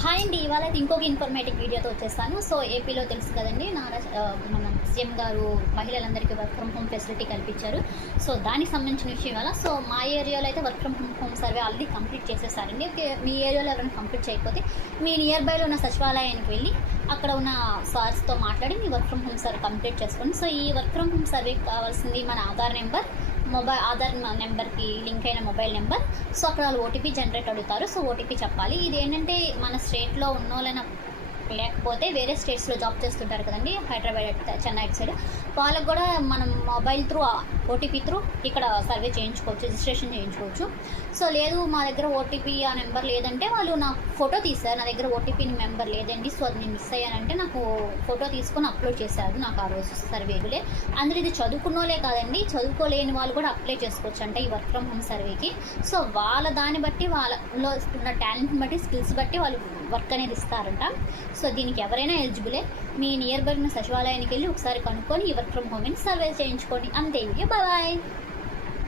Hi అండి, ఇవాళ అయితే ఇంకొక ఇన్ఫర్మేటివ్ వీడియోతో వచ్చేస్తాను. సో ఏపీలో తెలుసు కదండి, మన సీఎం గారు మహిళలందరికీ వర్క్ ఫ్రమ్ హోమ్ ఫెసిలిటీ కల్పించారు. సో దానికి సంబంధించిన విషయం ఇవాళ. సో మా ఏరియాలో అయితే work from home survey already complete చేసేసారండి. మీ ఏరియాలో ఎవరైనా కంప్లీట్ చేయకపోతే మీ నియర్ బైలో ఉన్న సచివాలయానికి వెళ్ళి అక్కడ ఉన్న సార్స్తో మాట్లాడి మీ work from home survey complete చేసుకోండి. సో ఈ వర్క్ ఫ్రమ్ హోమ్ సర్వేకి కావాల్సింది మన ఆధార్ నెంబర్కి లింక్ అయిన మొబైల్ నెంబర్. సో అక్కడ వాళ్ళు ఓటీపీ జనరేట్ అడుగుతారు. సో ఓటీపీ చెప్పాలి. ఇది ఏంటంటే మన స్టేట్లో ఉన్నోళ్ళైనా లేకపోతే వేరే స్టేట్స్లో జాబ్ చేస్తుంటారు కదండి, హైదరాబాద్, చెన్నై సైడ్, వాళ్ళకు కూడా మనం మొబైల్ త్రూ ఓటీపీ త్రూ ఇక్కడ సర్వే చేయించుకోవచ్చు, రిజిస్ట్రేషన్ చేయించుకోవచ్చు. సో లేదు మా దగ్గర ఓటీపీ ఆ నెంబర్ లేదంటే వాళ్ళు నాకు ఫోటో తీశారు, నా దగ్గర ఓటీపీ నెంబర్ లేదండి, సో అది నేను మిస్ అయ్యానంటే నాకు ఫోటో తీసుకొని అప్లోడ్ చేశారు నాకు ఆ రోజు సర్వేగులే. అందులో ఇది చదువుకున్నోలే కాదండి, చదువుకోలేని వాళ్ళు కూడా అప్లై చేసుకోవచ్చు అంటే ఈ వర్క్ ఫ్రమ్ హోమ్ సర్వేకి. సో వాళ్ళ దాన్ని బట్టి వాళ్ళలో ఉన్న టాలెంట్ని బట్టి స్కిల్స్ బట్టి వాళ్ళు వర్క్ అనేది ఇస్తారంట. సో దీనికి ఎవరైనా ఎలిజిబులే. మీ నియర్ బై ఉన్న సచివాలయానికి వెళ్ళి ఒకసారి కనుక్కొని ఈ వర్క్ ఫ్రమ్ హోమ్ని సర్వే చేయించుకోండి. అంతే. బాయ్.